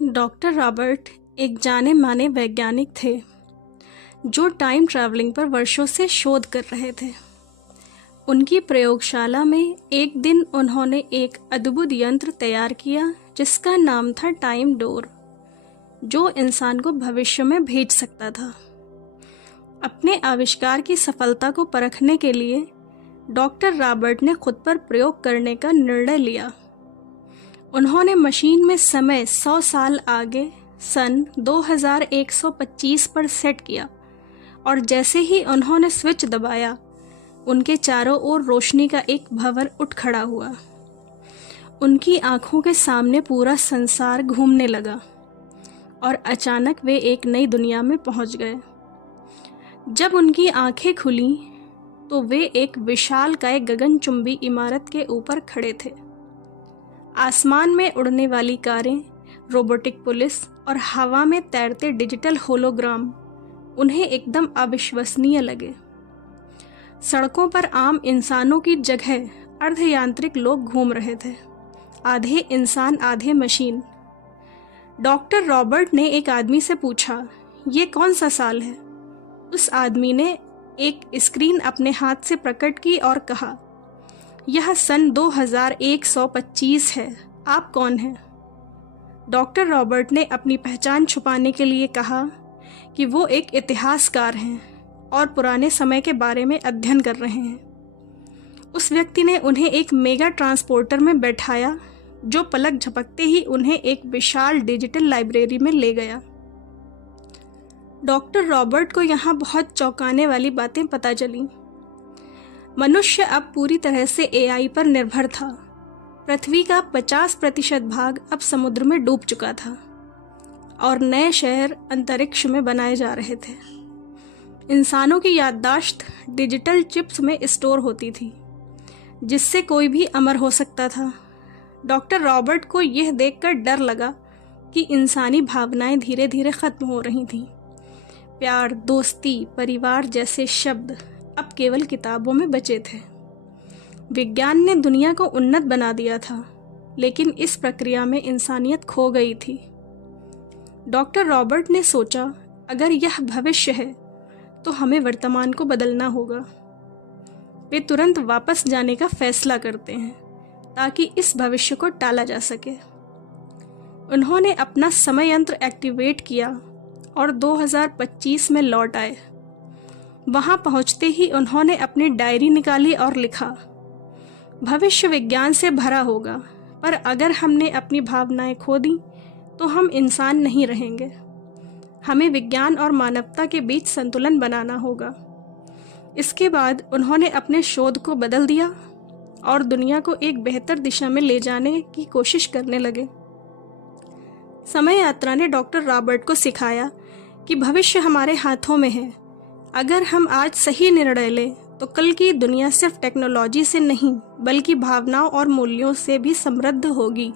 Doctor Robert एक जाने माने वैज्ञानिक थे जो टाइम ट्रैवलिंग पर वर्षों से शोध कर रहे थे। उनकी प्रयोगशाला में एक दिन उन्होंने एक अद्भुत यंत्र तैयार किया जिसका नाम था टाइम डोर, जो इंसान को भविष्य में भेज सकता था। अपने आविष्कार की सफलता को परखने के लिए डॉक्टर रॉबर्ट ने खुद पर प्रयोग करने का निर्णय लिया। उन्होंने मशीन में समय 100 साल आगे सन 2125 पर सेट किया और जैसे ही उन्होंने स्विच दबाया, उनके चारों ओर रोशनी का एक भंवर उठ खड़ा हुआ। उनकी आंखों के सामने पूरा संसार घूमने लगा और अचानक वे एक नई दुनिया में पहुंच गए। जब उनकी आंखें खुलीं तो वे एक विशालकाय गगनचुंबी इमारत के ऊपर खड़े थे। आसमान में उड़ने वाली कारें, रोबोटिक पुलिस और हवा में तैरते डिजिटल होलोग्राम उन्हें एकदम अविश्वसनीय लगे। सड़कों पर आम इंसानों की जगह अर्धयांत्रिक लोग घूम रहे थे, आधे इंसान आधे मशीन। डॉक्टर रॉबर्ट ने एक आदमी से पूछा, ये कौन सा साल है? उस आदमी ने एक स्क्रीन अपने हाथ से प्रकट की और कहा, यह सन 2125 है। आप कौन हैं? डॉक्टर रॉबर्ट ने अपनी पहचान छुपाने के लिए कहा कि वो एक इतिहासकार हैं और पुराने समय के बारे में अध्ययन कर रहे हैं। उस व्यक्ति ने उन्हें एक मेगा ट्रांसपोर्टर में बैठाया जो पलक झपकते ही उन्हें एक विशाल डिजिटल लाइब्रेरी में ले गया। डॉक्टर रॉबर्ट को यहाँ बहुत चौंकाने वाली बातें पता चलीं। मनुष्य अब पूरी तरह से एआई पर निर्भर था। पृथ्वी का 50% भाग अब समुद्र में डूब चुका था और नए शहर अंतरिक्ष में बनाए जा रहे थे। इंसानों की याददाश्त डिजिटल चिप्स में स्टोर होती थी, जिससे कोई भी अमर हो सकता था। डॉक्टर रॉबर्ट को यह देखकर डर लगा कि इंसानी भावनाएं धीरे धीरे खत्म हो रही थीं। प्यार, दोस्ती, परिवार जैसे शब्द अब केवल किताबों में बचे थे। विज्ञान ने दुनिया को उन्नत बना दिया था, लेकिन इस प्रक्रिया में इंसानियत खो गई थी। डॉक्टर रॉबर्ट ने सोचा, अगर यह भविष्य है तो हमें वर्तमान को बदलना होगा। वे तुरंत वापस जाने का फैसला करते हैं ताकि इस भविष्य को टाला जा सके। उन्होंने अपना समय यंत्र एक्टिवेट किया और 2025 में लौट आए। वहां पहुंचते ही उन्होंने अपनी डायरी निकाली और लिखा, भविष्य विज्ञान से भरा होगा, पर अगर हमने अपनी भावनाएं खो दी तो हम इंसान नहीं रहेंगे। हमें विज्ञान और मानवता के बीच संतुलन बनाना होगा। इसके बाद उन्होंने अपने शोध को बदल दिया और दुनिया को एक बेहतर दिशा में ले जाने की कोशिश करने लगे। समय यात्रा ने डॉक्टर रॉबर्ट को सिखाया कि भविष्य हमारे हाथों में है। अगर हम आज सही निर्णय लें तो कल की दुनिया सिर्फ टेक्नोलॉजी से नहीं बल्कि भावनाओं और मूल्यों से भी समृद्ध होगी।